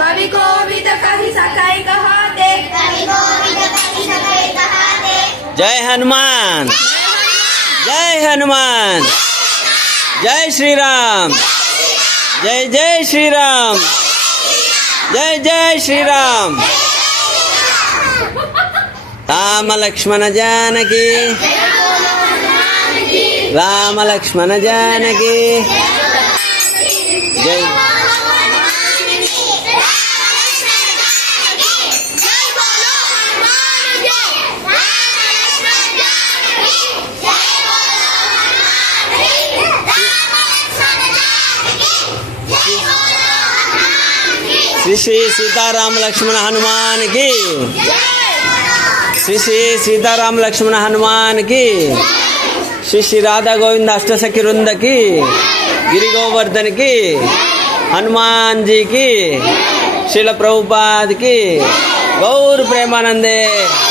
कवि कोविद कहि सकै कहाते। जय हनुमान, जय हनुमान, जय श्री राम, जय जय श्री राम, जय जय श्री राम। राम लक्ष्मण जानकी, राम लक्ष्मण जानकी, जय। श्री श्री सीताराम लक्ष्मण हनुमान की, श्री श्री सीताराम लक्ष्मण हनुमान की, श्री श्री राधा गोविंद अष्टसखी वृंद की, गिरि गोवर्धन की, हनुमान जी की, श्रील प्रभुपाद की, गौर प्रेमानंदे।